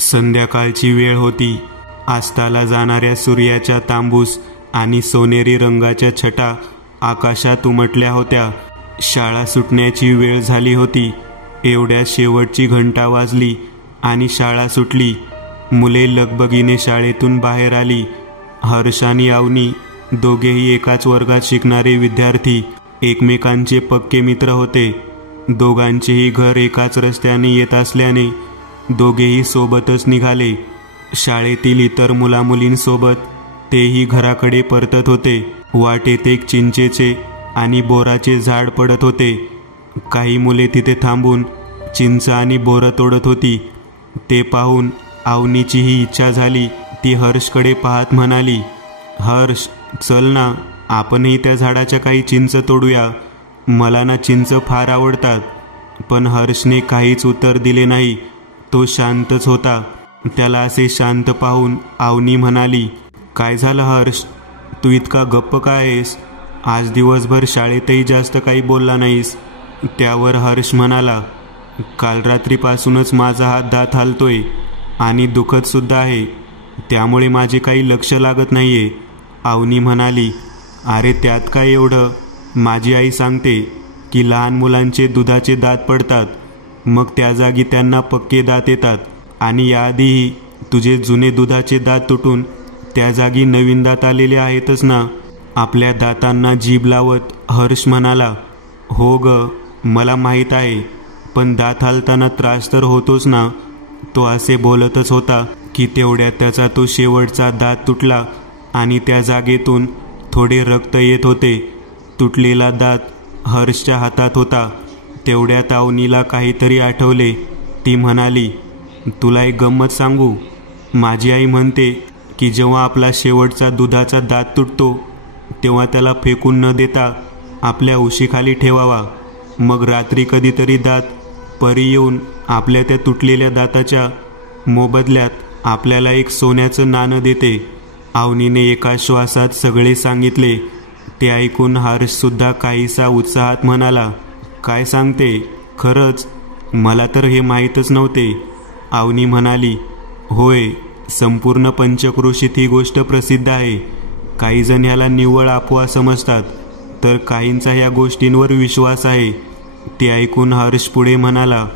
संध्याकाळची वेळ होती. अस्ताला जाणाऱ्या सूर्याच्या तांबूस आणि सोनेरी रंगाच्या छटा आकाशात उमटल्या होत्या. शाळा सुटण्याची वेळ झाली होती. एवढ्या शेवटची घंटा वाजली आणि शाळा सुटली. मुले लगबगीने शाळेतून बाहेर आली. हर्ष आणि अवनी दोघेही एकाच वर्गात शिकणारे विद्यार्थी, एकमेकांचे पक्के मित्र होते. दोघांचेही घर एकाच रस्त्याने येत असल्याने दोघेही सोबतच निघाले. शाळेतील इतर मुलामुलींसोबत तेही घराकडे परतत होते. वाटेत एक चिंचेचे आणि बोराचे झाड पडत होते. काही मुले तिथे थांबून चिंच आणि बोरं तोडत होती. ते पाहून अवनीचीही इच्छा झाली. ती हर्षकडे पाहत म्हणाली, हर्ष, चल ना, आपणही त्या झाडाच्या काही चिंच तोडूया. मला ना चिंच फार आवडतात. पण हर्षने काहीच उत्तर दिले नाही. तो शांतच होता. त्याला असे शांत पाहून अवनी म्हणाली, काय झालं हर्ष, तू इतका गप्प का आहेस? आज दिवसभर शाळेतही जास्त काही बोलला नाहीस. त्यावर हर्ष म्हणाला, काल रात्रीपासूनच माझा हात दात हालतोय आणि दुखत सुद्धा आहे, त्यामुळे माझे काही लक्ष लागत नाहीये. अवनी म्हणाली, अरे त्यात काय एवढं? माझी आई सांगते की लहान मुलांचे दुधाचे दात पडतात, मग त्या जागी त्यांना पक्के दात येतात. आणि याआधीही तुझे जुने दुधाचे दात तुटून त्या जागी नवीन दात आलेले आहेतच ना. आपल्या दातांना जीभ लावत हर्ष म्हणाला, हो ग, मला माहीत आहे, पण दात हालताना त्रास तर होतोच ना. तो असे बोलतच होता की तेवढ्यात त्याचा तो शेवटचा दात तुटला आणि त्या जागेतून थोडे रक्त येत होते. तुटलेला दात हर्षच्या हातात होता. तेवढ्यात अवनीला काहीतरी आठवले. ती म्हणाली, तुला एक गंमत सांगू? माझी आई म्हणते की जेव्हा आपला शेवटचा दुधाचा दात तुटतो तेव्हा त्याला फेकून न देता आपल्या उशीखाली ठेवावा. मग रात्री कधीतरी दात परी येऊन आपल्या त्या तुटलेल्या दाताच्या मोबदल्यात आपल्याला एक सोन्याचं नाणं देते. अवनीने एका श्वासात सगळे सांगितले. ते ऐकून हर्षसुद्धा काहीसा उत्साहात म्हणाला, काय सांगते? खरंच? मला तर हे माहीतच नव्हते. अवनी म्हणाली, होय, संपूर्ण पंचक्रोशीत ही गोष्ट प्रसिद्ध आहे. काही जण ह्याला निव्वळ अफवा समजतात, तर काहींचा ह्या गोष्टींवर विश्वास आहे. ते ऐकून हर्ष पुढे म्हणाला,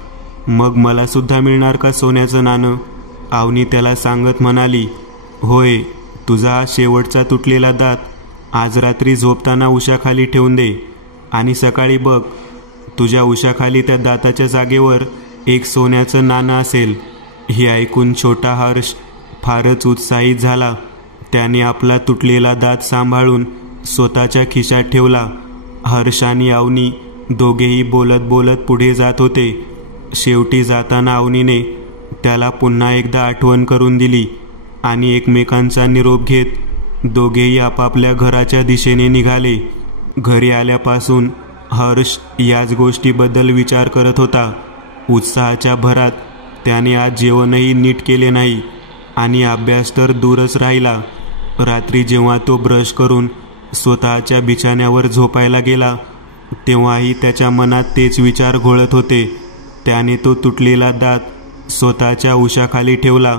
मग मला सुद्धा मिळणार का सोन्याचं नाणं? अवनी त्याला सांगत म्हणाली, होय, तुझा हा शेवटचा तुटलेला दात आज रात्री झोपताना उशाखाली ठेवून दे आणि सकाळी बघ, तुझ्या उशाखाली त्या दाताच्या जागेवर एक सोन्याचं नाणं असेल. हे ऐकून छोटा हर्ष फारच उत्साहित झाला. त्याने आपला तुटलेला दात सांभाळून स्वतःच्या खिशात ठेवला. हर्ष आणि अवनी दोघेही बोलत बोलत पुढे जात होते. शेवटी जाताना अवनीने त्याला पुन्हा एकदा आठवण करून दिली आणि एकमेकांचा निरोप घेत दोघेही आपापल्या घराच्या दिशेने निघाले. घरी आल्यापासून हर्ष याच गोष्टीबद्दल विचार करत होता. उत्साहाच्या भरात त्याने आज जेवणही नीट केले नाही आणि अभ्यास तर दूरच राहिला. रात्री जेव्हा तो ब्रश करून स्वतःच्या बिछाण्यावर झोपायला गेला तेव्हाही त्याच्या मनात तेच विचार घोळत होते. त्याने तो तुटलेला दात स्वतःच्या उशाखाली ठेवला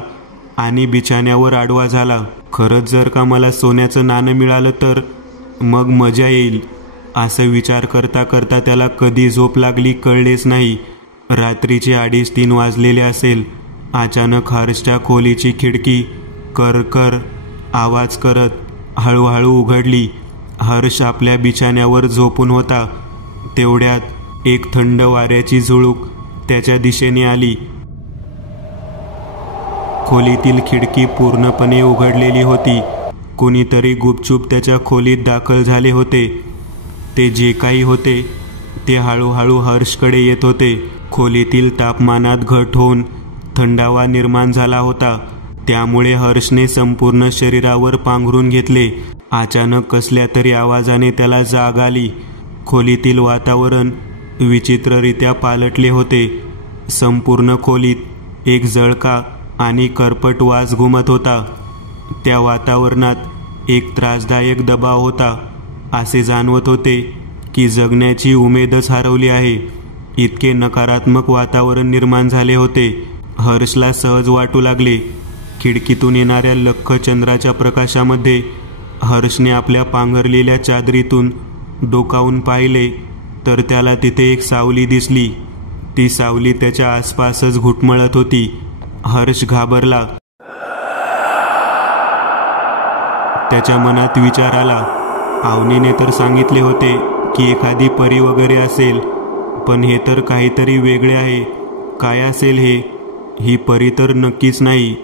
आणि बिछाण्यावर आडवा झाला. खरंच जर का मला सोन्याचं नाणं मिळालं तर मग मजा येईल, असं विचार करता करता त्याला कधी झोप लागली कळलेच नाही. रात्रीचे 2:30-3 वाजलेले असेल. अचानक हर्षच्या खोलीची खिडकी कर आवाज करत हळूहळू उघडली. हर्ष आपल्या बिछाण्यावर झोपून होता. तेवढ्यात एक थंड वाऱ्याची झुळूक त्याच्या दिशेने आली. खोलीतील खिडकी पूर्णपणे उघडलेली होती. कोणीतरी गुपचूप त्याच्या खोलीत दाखल झाले होते. ते जे काही होते ते हळूहळू हर्षकडे येत होते. खोलीतील तापमानात घट होऊन थंडावा निर्माण झाला होता. त्यामुळे हर्षने संपूर्ण शरीरावर पांघरून घेतले. अचानक कसल्या तरी आवाजाने त्याला जाग आली. खोलीतील वातावरण विचित्ररित्या पालटले होते. संपूर्ण खोलीत एक जळका आणि करपट वास घुमत होता. त्या वातावरणात एक त्रासदायक दबाव होता. असे जाणवत होते की जगण्याची उमेदच हरवली आहे. इतके नकारात्मक वातावरण निर्माण झाले होते. हर्षला सहज वाटू लागले. खिडकीतून येणाऱ्या लख्ख चंद्राच्या प्रकाशामध्ये हर्षने आपल्या पांघरलेल्या चादरीतून डोकावून पाहिले तर त्याला तिथे एक सावली दिसली. ती सावली त्याच्या आसपासच घुटमळत होती. हर्ष घाबरला. त्याच्या मनात विचार आला, आवनीने तर सांगितले होते की एखादी परी वगैरे असेल, पण हे तर काहीतरी वेगळे आहे. काय असेल हे? ही परी तर नक्कीच नाही.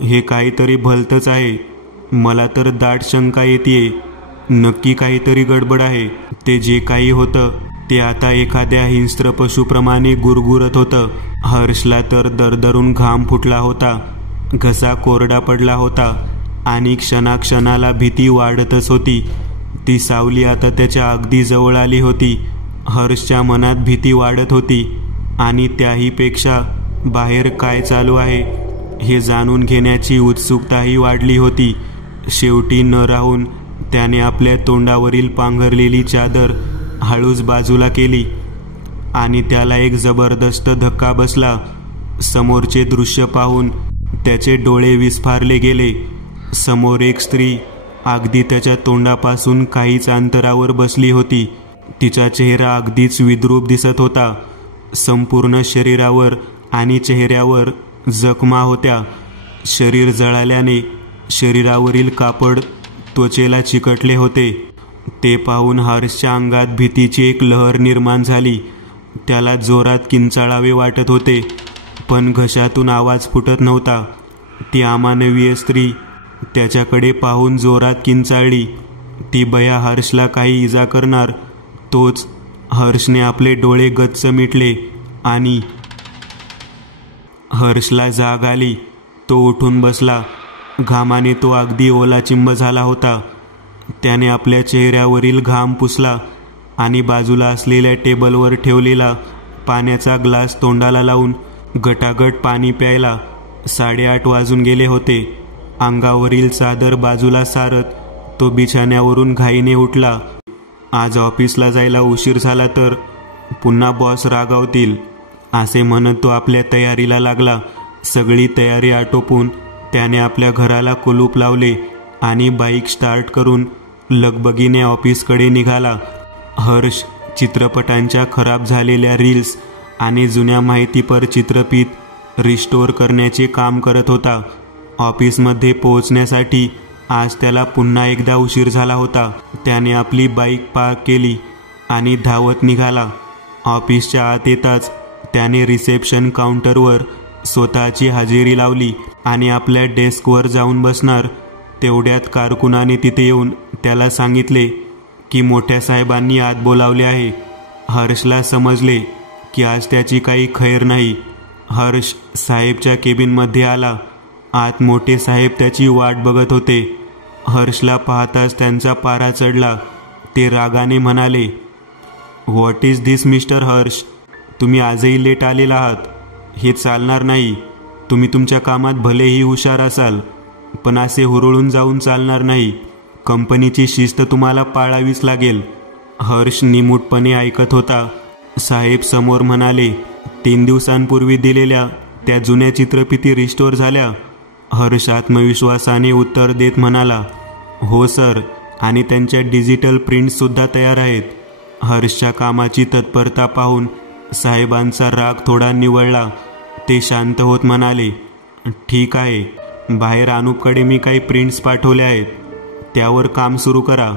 हे काहीतरी भलतंच आहे. मला तर दाट शंका येतेय. नक्की काहीतरी गडबड आहे. ते जे काही होतं ते आता एखाद्या हिंस्त्र पशुप्रमाणे गुरगुरत होतं. हर्षला तर दरदरून घाम फुटला होता. घसा कोरडा पडला होता आणि क्षणाक्षणाला भीती वाढतच होती. ती सावली आता त्याच्या अगदी जवळ आली होती. हर्षच्या मनात भीती वाढत होती आणि त्याहीपेक्षा बाहेर काय चालू आहे हे जाणून घेण्याची उत्सुकताही वाढली होती. शेवटी न राहून त्याने आपल्या तोंडावरील पांघरलेली चादर हळूच बाजूला केली आणि त्याला एक जबरदस्त धक्का बसला. समोरचे दृश्य पाहून त्याचे डोळे विस्फारले गेले. समोर एक स्त्री अगदी त्याच्या तोंडापासून काहीच अंतरावर बसली होती. तिचा चेहरा अगदीच विद्रूप दिसत होता. संपूर्ण शरीरावर आणि चेहऱ्यावर जखमा होत्या. शरीर जळाल्याने शरीरावरील कापड त्वचेला चिकटले होते. ते पाहून हर्षच्या अंगात भीतीची एक लहर निर्माण झाली. त्याला जोरात किंचाळावे वाटत होते, पण घशातून आवाज फुटत नव्हता. ती अमानवीय स्त्री त्याच्याकडे पाहून जोरात किंचाळली. ती बया हर्षला काही इजा करणार. तोच हर्षने आपले डोळे गच्च मिटले आणि हर्षला जाग आली. तो उठून बसला. घामाने तो अगदी ओलाचिंब झाला होता. त्याने आपल्या चेहऱ्यावरील घाम पुसला आणि बाजूला असलेल्या टेबलवर ठेवलेला पाण्याचा ग्लास तोंडाला लावून गटागट पाणी प्यायला. 8:30 वाजून गेले होते. अंगावरील चादर बाजूला सारत तो बिछाण्यावरून घाईने उठला. आज ऑफिसला जायला उशीर झाला तर पुन्हा बॉस रागावतील असे म्हणत तो आपल्या तयारीला लागला. सगळी तयारी आटोपून त्याने आपल्या घराला कुलूप लावले आणि बाईक स्टार्ट करून लगबगीने ऑफिसकडे निघाला. हर्ष चित्रपटांच्या खराब झालेल्या रील्स आणि जुन्या माहितीपर चित्रफित रिस्टोर करण्याचे काम करत होता. ऑफिसमध्ये पोहोचण्यासाठी आज त्याला पुन्हा एकदा उशीर झाला होता. त्याने आपली बाईक पार्क केली आणि धावत निघाला. ऑफिसच्या आत येताच त्याने रिसेप्शन काउंटरवर स्वतःची हजेरी लावली आणि आपल्या डेस्कवर जाऊन बसणार तेवढ्यात कारकुनाने तिथे येऊन त्याला सांगितले की मोठ्या साहेबांनी आत बोलावले आहे. हर्षला समजले की आज त्याची काही खैर नाही. हर्ष साहेबच्या केबिनमध्ये आला. आत मोठे साहेब त्याची वाट बघत होते. हर्षला पाहताच त्यांचा पारा चढला. ते रागाने म्हणाले, what is this mister Harsh? तुम्ही आजही लेट आलेला आहात. हे चालणार नाही. तुम्ही तुमच्या कामात भलेही हुशार असाल, पण असे हुरळून जाऊन चालणार नाही. कंपनीची शिस्त तुम्हाला पाळावीच लागेल. हर्ष निमूटपणे ऐकत होता. साहेब समोर म्हणाले, 3 दिवसांपूर्वी दिलेल्या त्या जुन्या चित्रफिती रिस्टोर झाल्या? हर्ष आत्मविश्वासाने उत्तर देत म्हणाला, हो सर, आणि त्यांच्या डिजिटल प्रिंटसुद्धा तयार आहेत. हर्षच्या कामाची तत्परता पाहून साहेबांचा राग थोडा निवळला. ते शांत होत म्हणाले, ठीक आहे, बाहेर अनुपकडे मी काही प्रिंट्स पाठवले आहेत. त्यावर काम सुरू करा.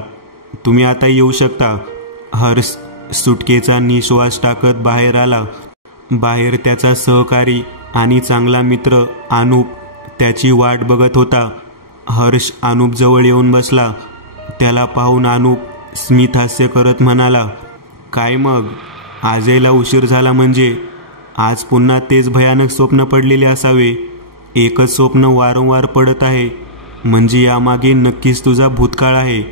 तुम्ही आता येऊ शकता. हर्ष सुटकेचा निश्वास टाकत बाहेर आला. बाहेर त्याचा सहकारी आणि चांगला मित्र अनुप त्याची वाट बघत होता. हर्ष अनुपजवळ येऊन बसला. त्याला पाहून अनुप स्मित हास्य करत म्हणाला, काय मग, आज यायला उशीर झाला म्हणजे? आज पुन्हा तेच भयानक स्वप्न पडलेले असावे. एकच स्वप्न वारंवार पडत आहे म्हणजे यामागे नक्कीच तुझा भूतकाळ आहे.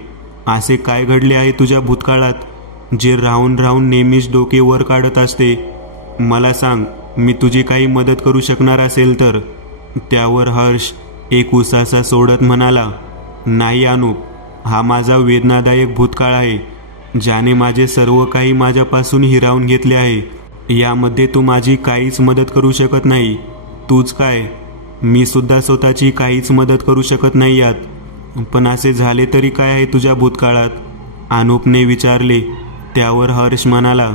असे काय घडले आहे तुझ्या भूतकाळात जे राहून राहून नेहमीच डोके वर काढत असते? मला सांग, मी तुझी काही मदत करू शकणार असेल तर. त्यावर हर्ष एक उसासा सोडत म्हणाला, नाही अनुप, हा माझा वेदनादायक भूतकाळ आहे ज्याने माझे सर्व काही माझ्यापासून हिरावून घेतले आहे. यामध्ये तू माझी काहीच मदत करू शकत नाही. तूच काय, मी सुद्धा स्वतःची काहीच मदत करू शकत नाही यात. पण असे झाले तरी काय आहे तुझ्या भूतकाळात? अनुपने विचारले. त्यावर हर्ष म्हणाला,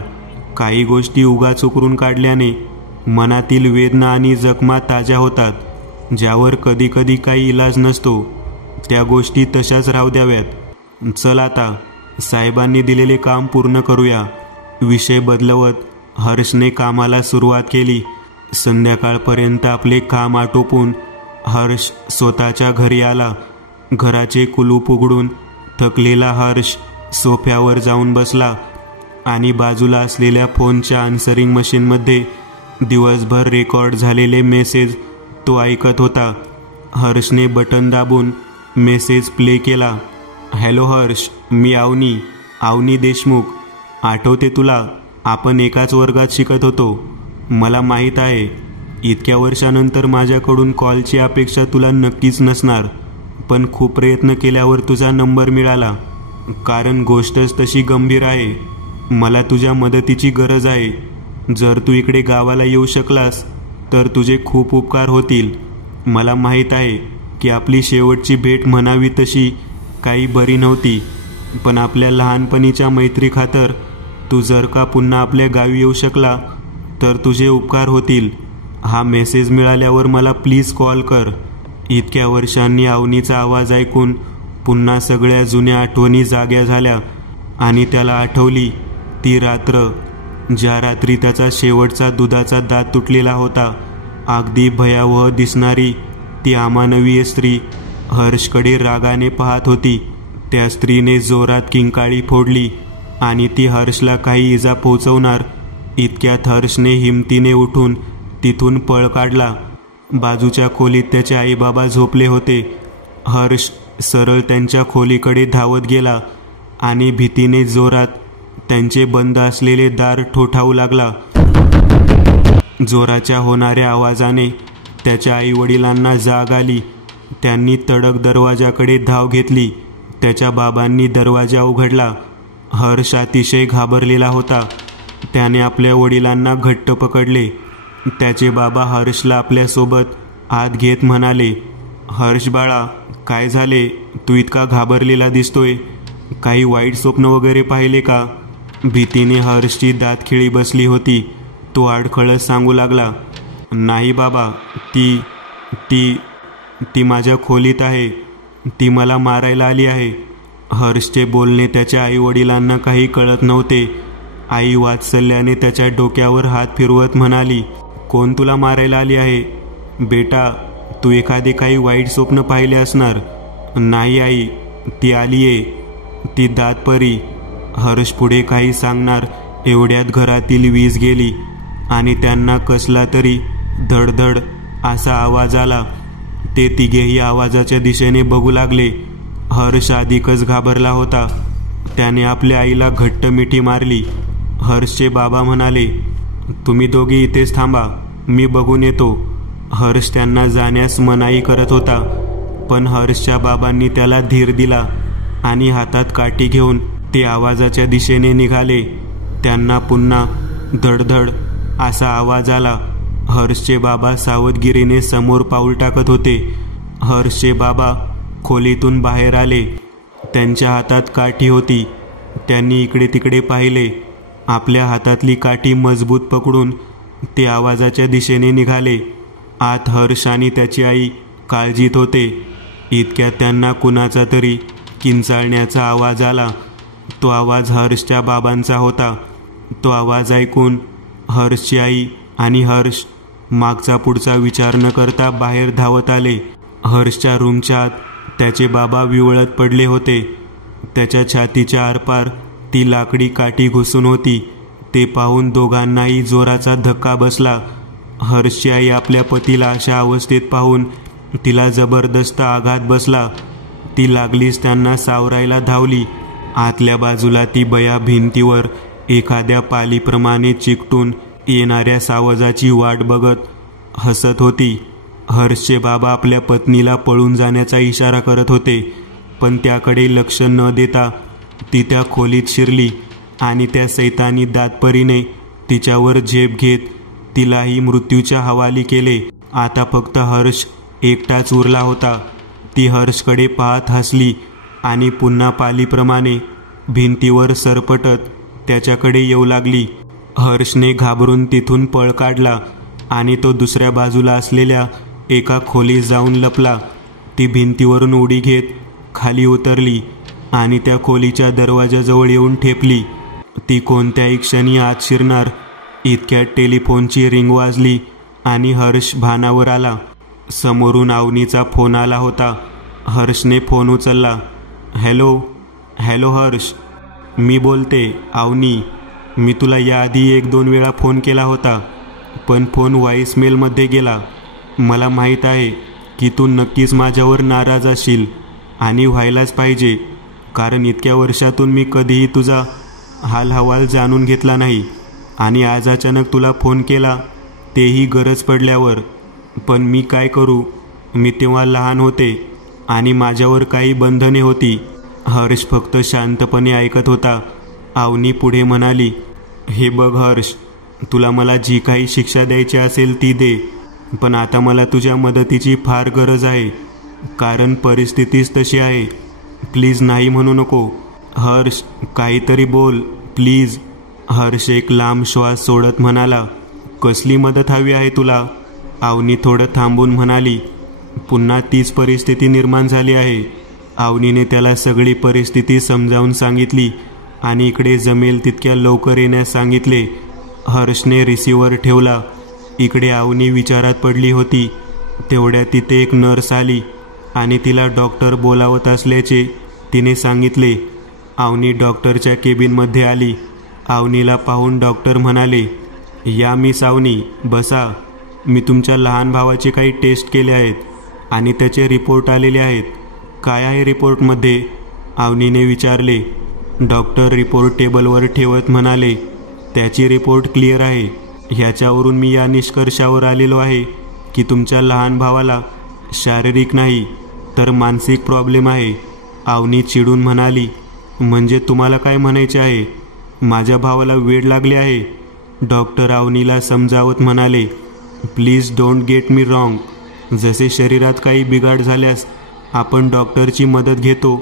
काही गोष्टी उगाच उकरून काढल्याने मनातील वेदना आणि जखमा ताज्या होतात, ज्यावर कधी कधी काही इलाज नसतो. त्या गोष्टी तशाच राहू द्याव्यात. चल आता साहेबांनी दिलेले काम पूर्ण करूया. विषय बदलवत हर्षने कामाला सुरुवात केली. संध्याकाळपर्यंत आपले काम आटोपून हर्ष स्वतःच्या घरी आला. घराचे कुलूप उघडून थकलेला हर्ष सोफ्यावर जाऊन बसला आणि बाजूला असलेल्या फोनच्या आन्सरिंग मशीनमध्ये दिवसभर रेकॉर्ड झालेले मेसेज तो ऐकत होता. हर्षने बटन दाबून मेसेज प्ले केला. हॅलो हर्ष, मी अवनी देशमुख. आठवते तुला, आपण एकाच वर्गात शिकत होतो. मला माहीत आहे इतक्या वर्षानंतर माझ्याकडून कॉलची अपेक्षा तुला नक्कीच नसणार, पण खूप प्रयत्न केल्यावर तुझा नंबर मिळाला. कारण गोष्टच तशी गंभीर आहे. मला तुझ्या मदतीची गरज आहे. जर तू इकडे गावाला येऊ शकलास तर तुझे खूप उपकार होतील. मला माहीत आहे की आपली शेवटची भेट म्हणावी तशी काही बरी नव्हती, पण आपल्या लहानपणीच्या मैत्री खातर तू जर का पुन्हा आपल्या गावी येऊ शकला तर तुझे उपकार होतील. हा मेसेज मिळाल्यावर मला प्लीज कॉल कर. इतक्या वर्षांनी अवनीचा आवाज ऐकून पुन्हा सगळ्या जुन्या आठवणी जाग्या झाल्या आणि त्याला आठवली ती रात्र, ज्या रात्री त्याचा शेवटचा दुधाचा दात तुटलेला होता. अगदी भयावह दिसणारी ती अमानवीय स्त्री हर्षकडे रागाने पाहत होती. त्या स्त्रीने जोरात किंकाळी फोडली आणि ती हर्षला काही इजा पोहोचवणार इतक्यात हर्षने हिमतीने उठून तिथून पळ काढला. बाजूच्या खोलीत त्याचे आईबाबा झोपले होते. हर्ष सरळ त्यांच्या खोलीकडे धावत गेला आणि भीतीने जोरात त्यांचे बंद असलेले दार ठोठावू लागला. जोराच्या होणाऱ्या आवाजाने त्याच्या आईवडिलांना जाग आली. त्यांनी तडक दरवाजाकडे धाव घेतली. त्याच्या बाबांनी दरवाजा उघडला. हर्ष अतिशय घाबरलेला होता. त्याने आपल्या वडिलांना घट्ट पकडले. त्याचे बाबा हर्षला आपल्यासोबत आत घेत म्हणाले, हर्ष बाळा, काय झाले? तू इतका घाबरलेला दिसतोय. काही वाईट स्वप्न वगैरे पाहिले का? भीतीने हर्षची दातखिळी बसली होती. तो अडखळत सांगू लागला, नाही बाबा, ती माझ्या खोलीत आहे. ती मला मारायला आली आहे. हर्षचे बोलणे त्याच्या आईवडिलांना काही कळत नव्हते. आई वात्सल्याने त्याच्या डोक्यावर हात फिरवत म्हणाली, कोण तुला मारायला आली आहे? बेटा, तू एखादे काही वाईट स्वप्न पाहिले असणार. नाही आई, ती आलीये, ती दातपरी. हर्ष पुढे काही सांगणार एवढ्यात घरातील वीज गेली आणि त्यांना कसला तरी धडधड असा आवाज आला. ते तिघेही आवाजाच्या दिशेने बघू लागले. हर्ष अधिकच घाबरला होता. त्याने आपल्या आईला घट्ट मिठी मारली. हर्षचे बाबा म्हणाले, तुम्ही दोघी इथेच थांबा, मी बघून येतो. हर्ष त्यांना जाण्यास मनाई करत होता, पण हर्षच्या बाबांनी त्याला धीर दिला आणि हातात काठी घेऊन ते आवाजाच्या दिशेने निघाले. त्यांना पुन्हा धडधड असा आवाज आला. हर्षचे बाबा सावधगिरीने समोर पाऊल टाकत होते. हर्षचे बाबा खोलीतून बाहेर आले. त्यांच्या हातात काठी होती. त्यांनी इकडे तिकडे पाहिले. आपल्या हातातली काठी मजबूत पकडून ते आवाजाच्या दिशेने निघाले. आत हर्ष आणि त्याची आई काळजीत होते. इतक्यात त्यांना कुणाचा तरी किंचाळण्याचा आवाज आला. तो आवाज हर्षच्या बाबांचा होता. तो आवाज ऐकून हर्षची आई आणि हर्ष मागचा पुढचा विचार न करता बाहेर धावत आले. हर्षच्या रूमच्या आत त्याचे बाबा विवळत पडले होते. त्याच्या छातीच्या आरपार ती लाकडी काठी घुसून होती. ते पाहून दोघांनाही जोराचा धक्का बसला. हर्षची आई आपल्या पतीला अशा अवस्थेत पाहून तिला जबरदस्त आघात बसला. ती लागलीच त्यांना सावरायला धावली. आतल्या बाजूला ती बया भिंतीवर एखाद्या पालीप्रमाणे चिकटून येणाऱ्या सावजाची वाट बघत हसत होती. हर्षचे बाबा आपल्या पत्नीला पळून जाण्याचा इशारा करत होते, पण त्याकडे लक्ष न देता ती त्या खोलीत शिरली आणि त्या सैतानी दातपरीने तिच्यावर झेप घेत तिलाही मृत्यूच्या हवाली केले. आता फक्त हर्ष एकटाच उरला होता. ती हर्षकडे पाहत हसली आणि पुन्हा पालीप्रमाणे भिंतीवर सरपटत त्याच्याकडे येऊ लागली. हर्षने घाबरून तिथून पळ काढला आणि तो दुसऱ्या बाजूला असलेल्या एका खोलीत जाऊन लपला. ती भिंतीवरून उडी घेत खाली उतरली आणि त्या खोलीच्या दरवाजाजवळ येऊन ठेपली. ती कोणत्याही क्षणी आत शिरणार इतक्यात टेलिफोनची रिंग वाजली आणि हर्ष भानावर आला. समोरून अवनीचा फोन आला होता. हर्षने फोन उचलला. हॅलो हॅलो हर्ष, मी बोलते अवनी. मी तुला याआधी 1-2 वेळा फोन केला होता, पण फोन व्हॉइसमेलमध्ये गेला. मला माहीत आहे की तू नक्कीच माझ्यावर नाराज असशील आणि व्हायलाच पाहिजे, कारण इतक्या वर्षातून मी कधीही तुझा हालहवाल जाणून घेतला नाही आणि आज अचानक तुला फोन केला, तेही गरज पडल्यावर. पण मी काय करू? मी तेव्हा लहान होते आणि माझ्यावर काही बंधने होती. हर्ष फक्त शांतपणे ऐकत होता. अवनी पुढे म्हणाली, हे बघ हर्ष, तुला मला जी काही शिक्षा द्यायची असेल ती दे, पण आता मला तुझ्या मदतीची फार गरज आहे, कारण परिस्थितीच तशी आहे. प्लीज नाही म्हणू नको. हर्ष, काहीतरी बोल प्लीज. हर्ष एक लांब श्वास सोडत म्हणाला, कसली मदत हवी आहे तुला? अवनी थोडं थांबून म्हणाली, पुन्हा तीच परिस्थिती निर्माण झाली आहे. अवनीने त्याला सगळी परिस्थिती समजावून सांगितली आणि इकडे जमेल तितक्या लवकर येण्यास सांगितले. हर्षने रिसिव्हर ठेवला. इकडे अवनी विचारात पडली होती. तेवढ्यात तिथे एक नर्स आली आणि तिला डॉक्टर बोलावत असल्याचे तिने सांगितले. अवनी डॉक्टरच्या केबिनमध्ये आली. अवनीला पाहून डॉक्टर म्हणाले, या मिस अवनी, बसा. मी तुमच्या लहान भावाचे काही टेस्ट केले आहेत आणि त्याचे रिपोर्ट आलेले आहेत. काय आहे रिपोर्टमध्ये? अवनीने विचारले. डॉक्टर रिपोर्ट टेबलवर ठेवत म्हणाले, त्याची रिपोर्ट क्लिअर आहे. ह्याच्यावरून मी या निष्कर्षावर आलेलो आहे की तुमच्या लहान भावाला शारीरिक नाही तर मानसिक प्रॉब्लेम आहे. अवनी चिडून म्हणाली, म्हणजे तुम्हाला काय म्हणायचे आहे? माझ्या भावाला वेड लागले आहे? डॉक्टर अवनीला समजावत म्हणाले, please don't get me wrong. जसे शरीरात काही बिघाड झाल्यास आपण डॉक्टरची मदत घेतो,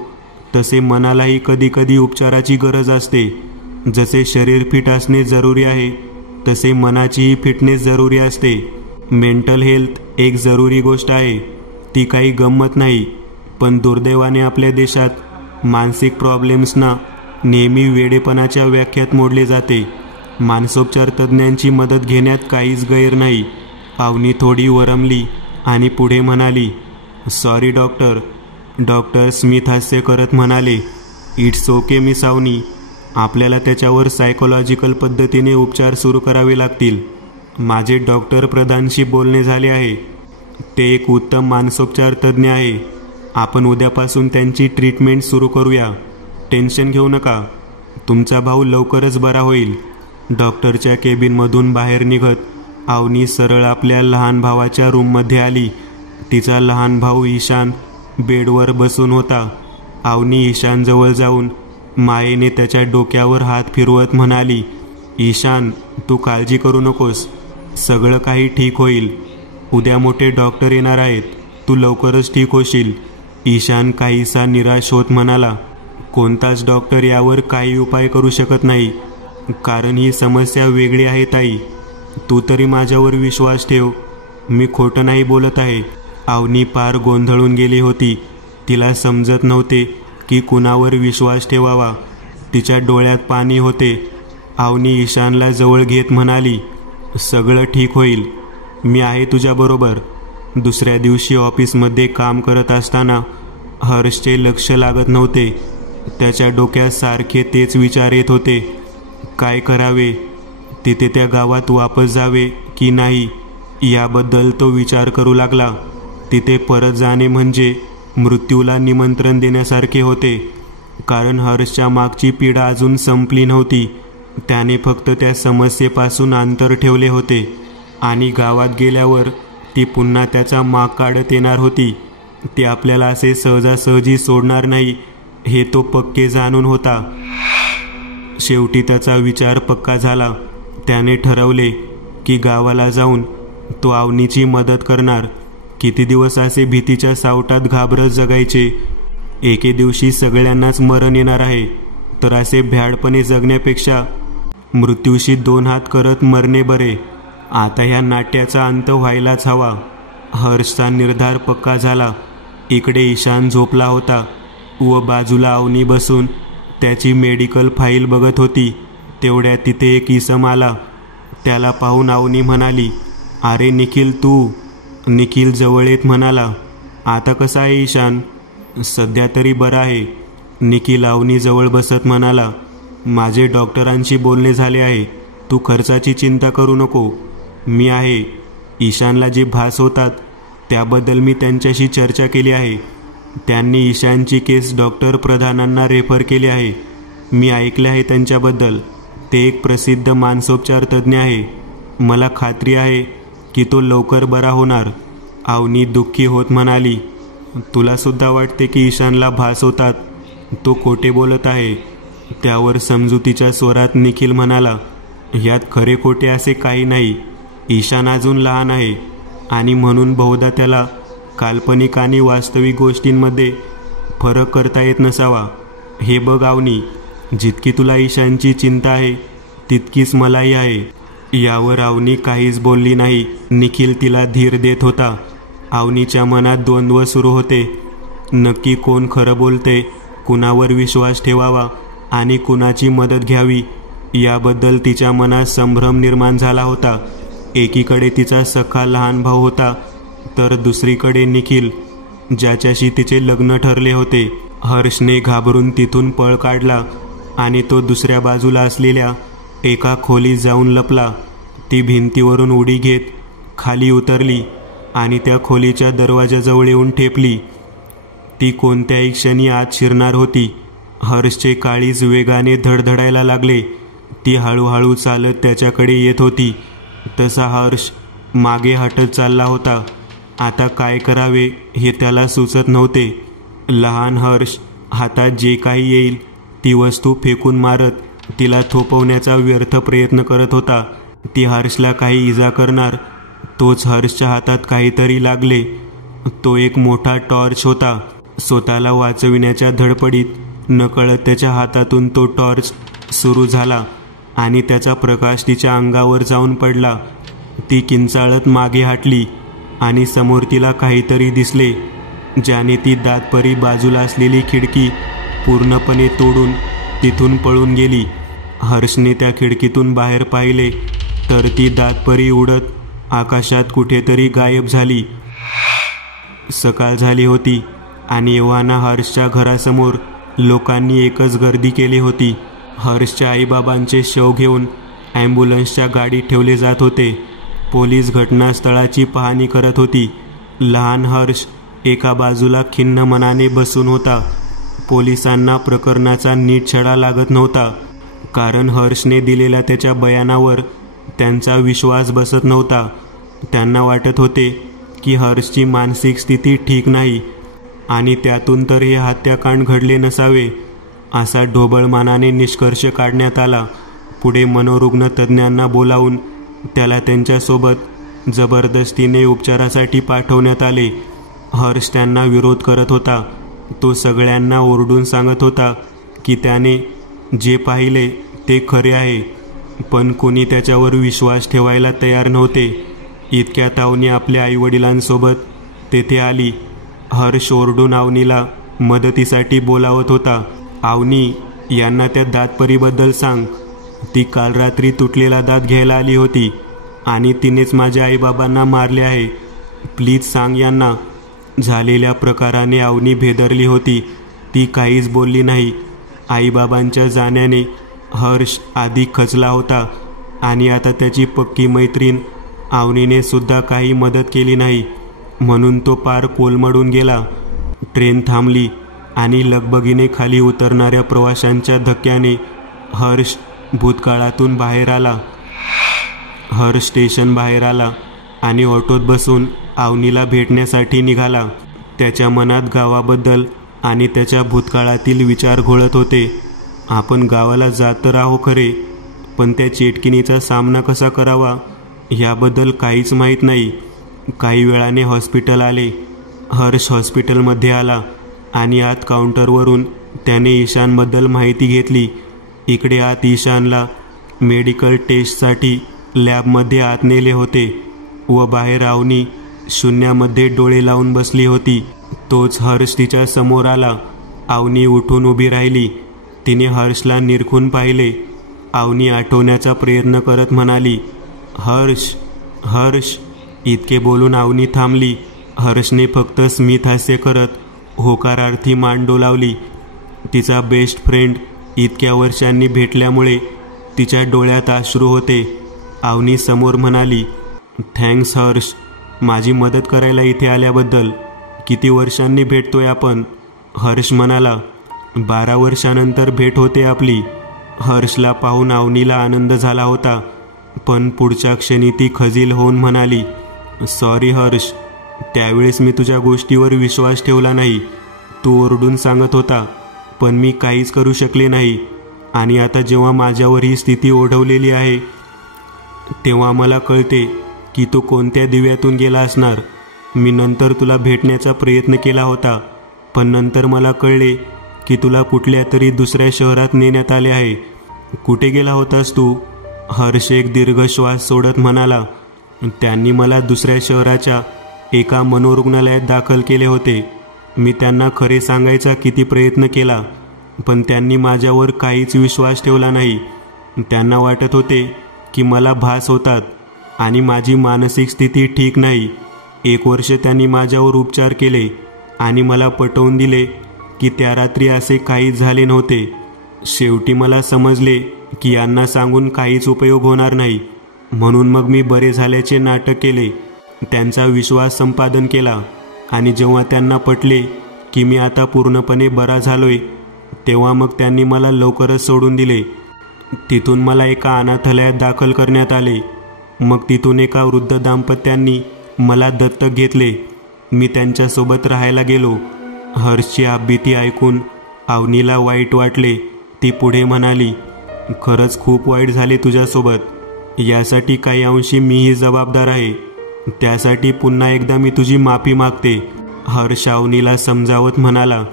तसे मनालाही कधीकधी उपचाराची गरज असते. जसे शरीर फिट असणे जरुरी आहे, तसे मनाचीही फिटनेस जरुरी असते. मेंटल हेल्थ एक जरुरी गोष्ट आहे, ती काही गंमत नाही. पण दुर्दैवाने आपल्या देशात मानसिक प्रॉब्लेम्सना नेहमी वेडेपणाच्या व्याख्यात मोडले जाते. मानसोपचार तज्ज्ञांची मदत घेण्यात काहीच गैर नाही. अवनी थोडी वरमली आणि पुढे म्हणाली, सॉरी डॉक्टर. डॉक्टर स्मिथ हास्य करत म्हणाले, इट्स ओके मिस अवनी. आपल्याला त्याच्यावर सायकोलॉजिकल पद्धतीने उपचार सुरू करावे लागतील. माझे डॉक्टर प्रधानशी बोलणे झाले आहे. ते एक उत्तम मानसोपचार तज्ज्ञ आहे. आपण उद्यापासून त्यांची ट्रीटमेंट सुरू करूया. टेन्शन घेऊ नका. तुमचा भाऊ लवकरच बरा होईल. डॉक्टरच्या केबिनमधून बाहेर निघत अवनी सरळ आपल्या लहान भावाच्या रूममध्ये आली. तिचा लहान भाऊ ईशान बेडवर बसून होता. अवनी ईशानजवळ जाऊन मायेने त्याच्या डोक्यावर हात फिरवत म्हणाली, ईशान, तू काळजी करू नकोस. सगळं काही ठीक होईल. उद्या मोठे डॉक्टर येणार आहेत. तू लवकरच ठीक होशील. ईशान काहीसा निराश होत म्हणाला, कोणताच डॉक्टर यावर काही उपाय करू शकत नाही, कारण ही समस्या वेगळी आहे ताई. तू तरी माझ्यावर विश्वास ठेव. मी खोटं नाही बोलत आहे. अवनी पार गोंधळून गेली होती. तिला समजत नव्हते की कुणावर विश्वास ठेवावा. तिच्या डोळ्यात पाणी होते. अवनी ईशानला जवळ घेत म्हणाली, सगळं ठीक होईल. मी आहे तुझ्याबरोबर. दुसऱ्या दिवशी ऑफिसमध्ये काम करत असताना हर्षचे लक्ष लागत नव्हते. त्याच्या डोक्यात सारखे तेच विचार येत होते. काय करावे? तिथे त्या गावात वापस जावे की नाही याबद्दल तो विचार करू लागला. तिथे परत जाणे म्हणजे मृत्यूला निमंत्रण देण्यासारखे होते, कारण हर्षच्या मागची पीडा अजून संपली नव्हती. त्याने फक्त त्या समस्येपासून अंतर ठेवले होते आणि गावात गेल्यावर ती पुन्हा त्याचा माग काढत येणार होती. ती आपल्याला असे सहजासहजी सोडणार नाही हे तो पक्के जाणून होता. शेवटी त्याचा विचार पक्का झाला. त्याने ठरवले की गावाला जाऊन तो अवनीची मदत करणार. किती दिवस असे भीतीच्या सावटात घाबरत जगायचे. एके दिवशी सगळ्यांनाच मरण येणार आहे, तर असे भ्याडपणे जगण्यापेक्षा मृत्यूशी 2 हात करत मरणे बरे. आता ह्या नाट्याचा अंत व्हायलाच हवा. हर्षचा निर्धार पक्का झाला. इकडे ईशान झोपला होता व बाजूला अवनी बसून त्याची मेडिकल फाईल बघत होती. तेवढ्या तिथे एक इसम आला. त्याला पाहून अवनी म्हणाली, अरे निखिल तू. निखिल जवळ येत म्हणाला, आता कसा आहे ईशान? सध्या तरी बरा आहे. निखिल अवनी जवळ बसत म्हणाला, माझे डॉक्टरांशी बोलणे झाले आहे. तू खर्चाची चिंता करू नको, मी आहे. ईशानला जे भास होतात त्याबद्दल मी त्यांच्याशी चर्चा केली आहे. त्यांनी ईशानची केस डॉक्टर प्रधानांना रेफर केली आहे. मी ऐकले आहे त्यांच्याबद्दल. ते एक प्रसिद्ध मानसोपचार तज्ज्ञ आहे. मला खात्री आहे की तो लवकर बरा होणार. अवनी दुःखी होत म्हणाली, तुला सुद्धा वाटते की ईशानला भास होतात? तो खोटे बोलत आहे. त्यावर समजुतीच्या स्वरात निखिल म्हणाला, यात खरे खोटे असे काही नाही. ईशान अजून लहान आहे आणि म्हणून बहुधा त्याला काल्पनिक आणि वास्तविक गोष्टींमध्ये फरक करता येत नसावा. हे बघ अवनी, जितकी तुला ईशानची चिंता आहे तितकीच मलाही आहे. यावर अवनी काहीच बोलली नाही. निखिल तिला धीर देत होता. अवनीच्या मनात द्वंद्व सुरू होते. नक्की कोण खरं बोलते, कुणावर विश्वास ठेवावा आणि कुणाची मदत घ्यावी याबद्दल तिच्या मनात संभ्रम निर्माण झाला होता. एकीकडे तिचा सखा लहान भाऊ होता, तर दुसरीकडे निखिल, ज्याच्याशी तिचे लग्न ठरले होते. हर्षने घाबरून तिथून पळ काढला आणि तो दुसऱ्या बाजूला असलेल्या एका खोलीत जाऊन लपला. ती भिंतीवरून उडी घेत खाली उतरली आणि त्या खोलीच्या दरवाजाजवळ येऊन ठेपली. ती कोणत्याही क्षणी आत शिरणार होती. हर्षचे काळीज वेगाने धडधडायला लागले. ती हळूहळू चालत त्याच्याकडे येत होती. तसा हर्ष मागे हटत चालला होता. आता काय करावे हे त्याला सुचत नव्हते. लहान हर्ष हातात जे काही येईल ती वस्तू फेकून मारत तिला थोपवण्याचा व्यर्थ प्रयत्न करत होता. ती हर्षला काही इजा करणार. तोच हर्षच्या हातात काहीतरी लागले. तो एक मोठा टॉर्च होता. स्वतःला वाचविण्याच्या धडपडीत नकळत त्याच्या हातातून तो टॉर्च सुरू झाला आणि त्याचा प्रकाश तिच्या अंगावर जाऊन पडला. ती किंचाळत मागे हटली आणि समोर तिला काहीतरी दिसले, ज्याने ती दातपरी बाजूला असलेली खिडकी पूर्णपणे तोडून तिथून पळून गेली. हर्षने त्या खिडकीतून बाहेर पाहिले तर ती दातपरी उडत आकाशात कुठेतरी गायब झाली. सकाळ झाली होती आणि एव्हाना हर्षच्या घरासमोर लोकांनी एकच गर्दी केली होती. हर्षच्या आईबाबांचे शव घेऊन ॲम्ब्युलन्सच्या गाडीत ठेवले जात होते. पोलीस घटनास्थळाची पाहणी करत होती. लहान हर्ष एका बाजूला खिन्न मनाने बसून होता. पोलिसांना प्रकरणाचा नीट छडा लागत नव्हता, कारण हर्षने दिलेल्या त्याच्या बयानावर त्यांचा विश्वास बसत नव्हता. त्यांना वाटत होते की हर्षची मानसिक स्थिती ठीक नाही आणि त्यातून तर हे हत्याकांड घडले नसावे, असा ढोबळमानाने निष्कर्ष काढण्यात आला. पुढे मनोरुग्ण तज्ज्ञांना बोलावून त्याला त्यांच्यासोबत जबरदस्तीने उपचारासाठी पाठवण्यात आले. हर्ष त्यांना विरोध करत होता. तो सगळ्यांना ओरडून सांगत होता की त्याने जे पाहिले ते खरे आहे, पण कोणी त्याच्यावर विश्वास ठेवायला तयार नव्हते. इतक्यात अवनी आपल्या आईवडिलांसोबत तेथे आली. हर्ष ओरडून अवनीला मदतीसाठी बोलावत होता. अवनी, यांना त्या दातपरीबद्दल सांग. ती काल रात्री तुटलेला दात घ्यायला आली होती आणि तिनेच माझ्या आईबाबांना मारले आहे. प्लीज सांग यांना. झालेल्या प्रकाराने अवनी भेदरली होती. ती काहीच बोलली नाही. आईबाबांच्या जाण्याने हर्ष अधिक खचला होता आणि आता त्याची पक्की मैत्रीण अवनीने सुद्धा काही मदत केली नाही, म्हणून तो पार कोलमडून गेला. ट्रेन थांबली आणि लगबगीने खाली उतरणाऱ्या प्रवाशांच्या धक्क्याने हर्ष भूतकाळातून बाहेर आला. हर्ष स्टेशन बाहेर आला आणि ऑटोत बसून अवनीला भेटण्यासाठी निघाला. त्याच्या मनात गावाबद्दल आणि त्याच्या भूतकाळातील विचार घोळत होते. आपण गावाला जात तर आहो खरे, पण त्या चेटकिनीचा सामना कसा करावा याबद्दल काहीच माहीत नाही. काही वेळाने हॉस्पिटल आले. हर्ष हॉस्पिटलमध्ये आला आणि आत काउंटरवरून त्याने ईशानबद्दल माहिती घेतली. इकडे आत ईशानला मेडिकल टेस्टसाठी लॅबमध्ये आत नेले होते व बाहेर अवनी शून्यामध्ये डोळे लावून बसली होती. तोच हर्ष तिच्या समोर आला. अवनी उठून उभी राहिली. तिने हर्षला निरखून पाहिले. अवनी आठवण्याचा प्रयत्न करत म्हणाली, हर्ष हर्ष. इतके बोलून अवनी थांबली. हर्षने फक्त स्मित हास्य करत होकारार्थी मान डोलावली. तिचा बेस्ट फ्रेंड इतक्या वर्षांनी भेटल्यामुळे तिच्या डोळ्यात अश्रू होते. अवनी समोर म्हणाली, थँक्स हर्ष, माझी मदत करायला इथे आल्याबद्दल. किती वर्षांनी भेटतोय आपण? हर्ष म्हणाला, 12 वर्षानंतर भेट होते आपली. हर्षला पाहून अवनीला आनंद झाला होता, पण पुढच्या क्षणी ती खजील होऊन म्हणाली, सॉरी हर्ष, त्यावेळेस मी तुझ्या गोष्टीवर विश्वास ठेवला नाही. तू ओरडून सांगत होता, पण मी काहीच करू शकले नाही. आणि आता जेव्हा माझ्यावर ही स्थिती ओढवलेली आहे तेव्हा मला कळते की तो कोणत्या दिव्यातून गेला असणार. मी नंतर तुला भेटण्याचा प्रयत्न केला होता, पण नंतर मला कळले की तुला कुठल्या तरी दुसऱ्या शहरात नेण्यात आले आहे. कुठे गेला होतास तू? हर्ष एक दीर्घ श्वास सोडत म्हणाला, त्यांनी मला दुसऱ्या शहराच्या एका मनोरुग्णालयात दाखल केले होते. मी त्यांना खरे सांगायचा किती प्रयत्न केला, पण त्यांनी माझ्यावर काहीच विश्वास ठेवला नाही. त्यांना वाटत होते की मला भास होतात आणि माझी मानसिक स्थिती ठीक नाही. 1 वर्ष त्यांनी माझ्यावर उपचार केले आणि मला पटवून दिले की त्या रात्री असे काहीच झाले नव्हते. शेवटी मला समजले की यांना सांगून काहीच उपयोग होणार नाही, म्हणून मग मी बरे झाल्याचे नाटक केले. त्यांचा विश्वास संपादन केला आणि जेव्हा त्यांना पटले की मी आता पूर्णपणे बरा झालोय, तेव्हा मग त्यांनी मला लवकरच सोडून दिले. तिथून मला एका अनाथालयात दाखल करण्यात आले. मग तिथून एका वृद्ध दाम्पत्यांनी मला दत्तक घेतले. मी त्यांच्यासोबत राहायला गेलो. हर्षची भीती ऐकून अवनीला वाईट वाटले. ती पुढे म्हणाली, खरंच खूप वाईट झाले तुझ्यासोबत. यासाठी काही अंशी मीही जबाबदार आहे. त्यासाठी पुन्हा एकदा मी तुझी माफी मागते. हर्ष अवनीला समजावत म्हणाला,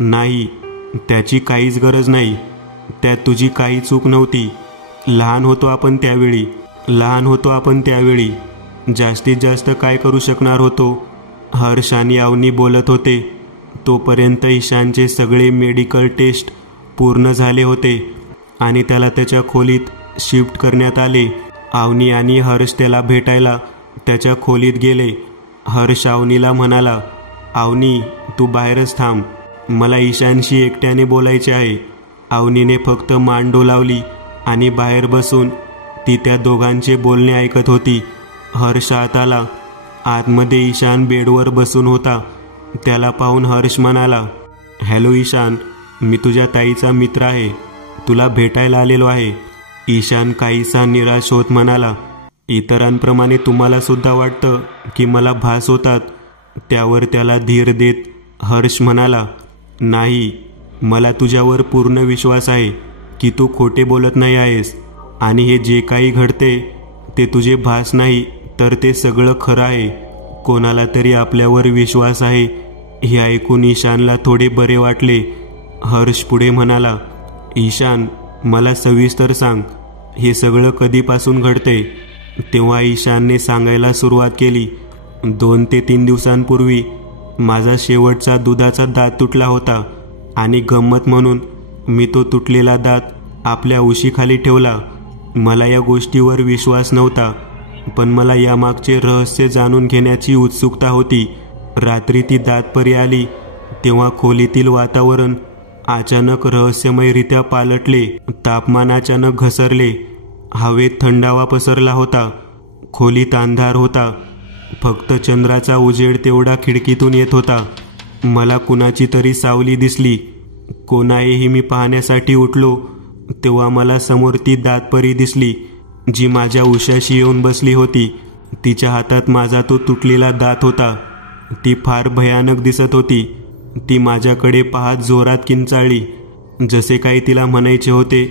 नाही, त्याची काहीच गरज नाही. त्यात तुझी काही चूक नव्हती. लहान होतो आपण त्यावेळी जास्तीत जास्त काय करू शकणार होतो? हर्ष आणि अवनी बोलत होते तोपर्यंत ईशानचे सगळे मेडिकल टेस्ट पूर्ण झाले होते आणि त्याला त्याच्या खोलीत शिफ्ट करण्यात आले. अवनी आणि हर्ष त्याला भेटायला त्याच्या खोलीत गेले. हर्ष अवनीला म्हणाला, अवनी, तू बाहेरच थांब, मला ईशानशी एकट्याने बोलायचे आहे. अवनीने फक्त मान डोलावली आणि बाहेर बसून ती त्या दोघांचे बोलणे ऐकत होती. हर्ष आत आला. आतमध्ये ईशान बेडवर बसून होता. त्याला पाहून हर्ष म्हणाला, हॅलो ईशान, मी तुझ्या ताईचा मित्र आहे, तुला भेटायला आलेलो आहे. ईशान काहीसा निराश होत म्हणाला, इतरांप्रमाणे तुम्हाला सुद्धा वाटतं की मला भास होतात? त्यावर त्याला धीर देत हर्ष म्हणाला, नाही, मला तुझ्यावर पूर्ण विश्वास आहे की तू खोटे बोलत नाही आहेस आणि हे जे काही घडते ते तुझे भास नाही तर ते सगळं खरं आहे. कोणाला तरी आपल्यावर विश्वास आहे. हे ऐकून ईशानला थोडे बरे वाटले. हर्ष पुढे म्हणाला, ईशान, मला सविस्तर सांग, हे सगळं कधीपासून घडते? तेव्हा ईशानने सांगायला सुरुवात केली. 2 ते 3 दिवसांपूर्वी माझा शेवटचा दुधाचा दात तुटला होता आणि गंमत म्हणून मी तो तुटलेला दात आपल्या उशीखाली ठेवला. मला या गोष्टीवर विश्वास नव्हता, पण मला यामागचे रहस्य जाणून घेण्याची उत्सुकता होती. रात्री ती दातपरी आली तेव्हा खोलीतील वातावरण अचानक रहस्यमयरित्या पालटले. तापमान अचानक घसरले. हवेत थंडावा पसरला होता. खोलीत अंधार होता. फक्त चंद्राचा उजेड तेवढा खिडकीतून येत होता. मला कुणाची तरी सावली दिसली. कोणाही मी पाहण्यासाठी उठलो तेव्हा मला समोर ती दातपरी दिसली, जी माझ्या उशाशी येऊन बसली होती. तिच्या हातात माझा तो तुटलेला दात होता. ती फार भयानक दिसत होती. ती माझ्याकडे पाहत जोरात किंचाळली, जसे काही तिला म्हणायचे होते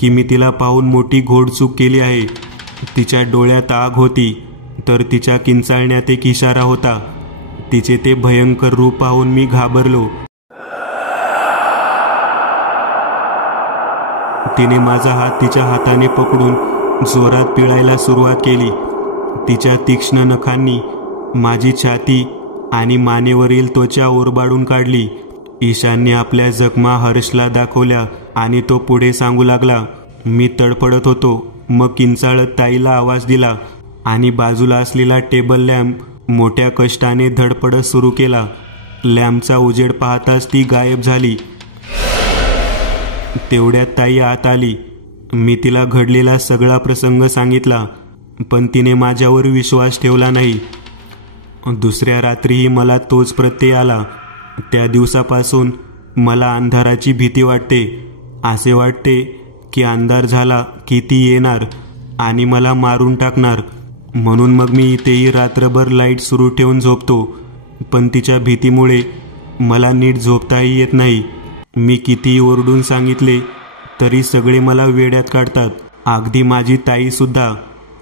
की मी तिला पाहून मोठी घोडचूक केली आहे. तिच्या डोळ्यात आग होती, तर तिच्या किंचाळण्यात एक इशारा होता. तिचे ते भयंकर रूप पाहून मी घाबरलो. तिने माझा हात तिच्या हाताने पकडून जोरात पिळायला सुरुवात केली. तिच्या तीक्ष्ण नखांनी माझी छाती आणि मानेवरील त्वचा ओरबाडून काढली. ईशानने आपल्या जखमा हर्षला दाखवल्या आणि तो पुढे सांगू लागला. मी तडफडत होतो. मग किंचाळत ताईला आवाज दिला आणि बाजूला असलेला टेबल लॅम्प मोठ्या कष्टाने धडपडत सुरू केला. लॅम्पचा उजेड पाहताच ती गायब झाली. तेवढ्यात ताई आत आली. मी तिला घडलेला सगळा प्रसंग सांगितला, पण तिने माझ्यावर विश्वास ठेवला नाही. दुसऱ्या रात्रीही मला तोच प्रत्यय आला. त्या दिवसापासून मला अंधाराची भीती वाटते. असे वाटते की अंधार झाला की ती येणार आणि मला मारून टाकणार. म्हणून मग मी इथेही रात्रभर लाईट सुरू ठेवून झोपतो, पण तिच्या भीतीमुळे मला नीट झोपताही येत नाही. मी कितीही ओरडून सांगितले तरी सगळे मला वेड्यात काढतात, अगदी माझी ताईसुद्धा.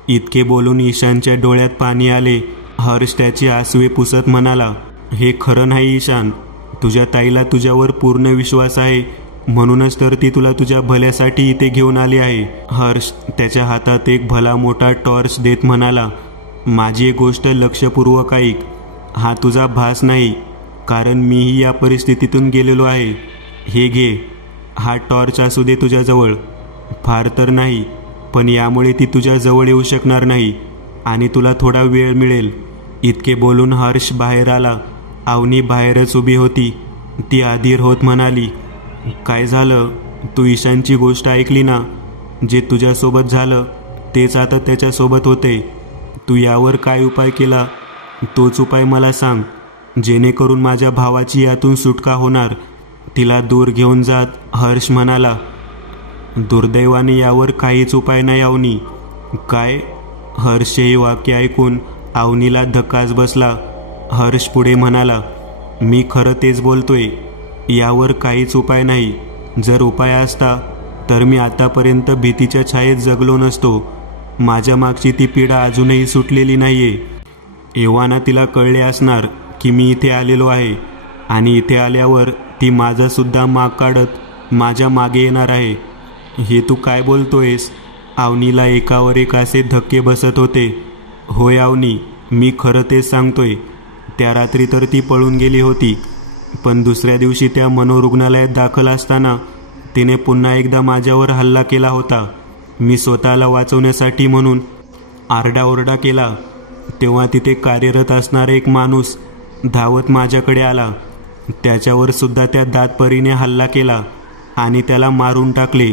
इतके बोलून ईशानच्या डोळ्यात पाणी आले. हर्ष त्याची आसवे पुसत म्हणाला, हे खरं नाही ईशान. तुझ्या ताईला तुझ्यावर पूर्ण विश्वास आहे, म्हणूनच तर ती तुला तुझ्या भल्यासाठी इथे घेऊन आली आहे. हर्ष त्याच्या हातात एक भला मोठा टॉर्च देत म्हणाला, माझी एक गोष्ट लक्षपूर्वक ऐक. हा तुझा भास नाही, कारण मीही या परिस्थितीतून गेलेलो आहे. हे घे, हा टॉर्च असू दे तुझ्याजवळ. फार तर नाही, पण यामुळे ती तुझ्या जवळ येऊ शकणार नाही आणि तुला थोडा वेळ मिळेल. इतके बोलून हर्ष बाहेर आला. अवनी बाहेरच उभी होती. ती अधीर होत म्हणाली, काय झालं? तू ईशानची गोष्ट ऐकली ना? जे तुझ्यासोबत झालं तेच आता त्याच्यासोबत होते. तू यावर काय उपाय केला? तोच उपाय मला सांग, जेणेकरून माझ्या भावाची यातून सुटका होणार. तिला दूर घेऊन जात हर्ष म्हणाला. दुर्दैवाने यावर काहीच उपाय नाही अवनी. काय? हर्ष हे वाक्य ऐकून अवनीला धक्काच बसला. हर्ष पुढे म्हणाला, मी खरं तेच बोलतोय. यावर काहीच उपाय नाही. जर उपाय असता तर मी आतापर्यंत भीतीच्या छायेत जगलो नसतो. माझ्या मागची ती पीडा अजूनही सुटलेली नाहीये. एव्हाना तिला कळले असणार की मी इथे आलेलो आहे आणि इथे आल्यावर ती माझासुद्धा माग काढत माझ्या मागे येणार आहे. हे तू काय बोलतोयस? अवनीला एकावर एक असे धक्के बसत होते. होय अवनी, मी खरं तेच सांगतोय. त्या रात्री तर ती पळून गेली होती, पण दुसऱ्या दिवशी त्या मनोरुग्णालयात दाखल असताना तिने पुन्हा एकदा माझ्यावर हल्ला केला होता. मी स्वतःला वाचवण्यासाठी म्हणून आरडाओरडा केला, तेव्हा तिथे कार्यरत असणारा एक माणूस धावत माझ्याकडे आला. त्याच्यावर सुद्धा त्या दातपरीने हल्ला केला आणि त्याला मारून टाकले.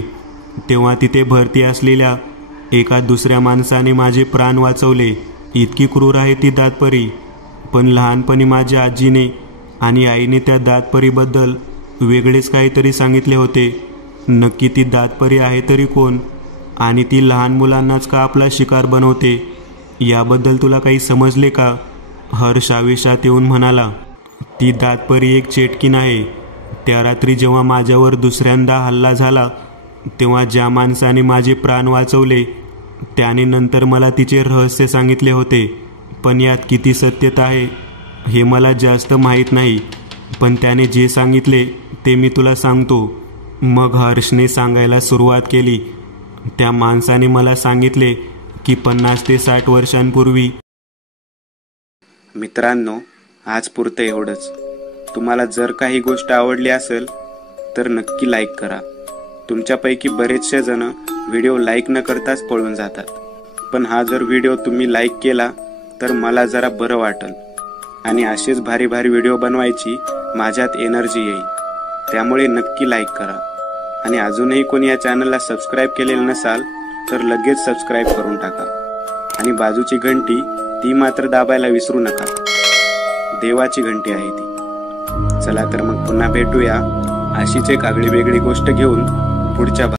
तेव्हा तिथे भरती असलेल्या एका दुसऱ्या माणसाने माझे प्राण वाचवले. इतकी क्रूर आहे ती दातपरी. पण लहानपणी माझ्या आजीने आणि आईने त्या दातपरीबद्दल वेगळेच काहीतरी सांगितले होते. नक्की ती दातपरी आहे तरी कोण? आणि ती लहान मुलांनाच का आपला शिकार बनवते? याबद्दल तुला काही समजले का? हर्ष आवेशात येऊन म्हणाला, ती दातपरी एक चेटकीन आहे. त्या रात्री जेव्हा माझ्यावर दुसऱ्यांदा हल्ला झाला तेव्हा ज्या माणसाने माझे प्राण वाचवले त्याने नंतर मला तिचे रहस्य सांगितले होते. पण यात किती सत्यता आहे हे मला जास्त माहीत नाही, पण त्याने जे सांगितले ते मी तुला सांगतो. मग हर्षने सांगायला सुरुवात केली. त्या माणसाने मला सांगितले की 50 ते 60 वर्षांपूर्वी. मित्रांनो, आज पुरतं एवढंच. तुम्हाला जर काही गोष्ट आवडली असेल तर नक्की लाईक करा. तुमच्यापैकी बरेचसे जण व्हिडिओ लाईक न करताच पळून जातात, पण हा जर व्हिडिओ तुम्ही लाईक केला तर मला जरा बरं वाटेल आणि असेच भारी भारी व्हिडिओ बनवायची माझ्यात एनर्जी येईल. त्यामुळे नक्की लाईक करा. आणि अजूनही कोणी या चॅनलला सबस्क्राईब केलेलं नसाल तर लगेच सबस्क्राईब करून टाका. आणि बाजूची घंटी ती मात्र दाबायला विसरू नका. देवाची घंटी आहे ती. चला तर मग पुन्हा भेटूया अशीच एक आगळी वेगळी गोष्ट घेऊन पुढच्या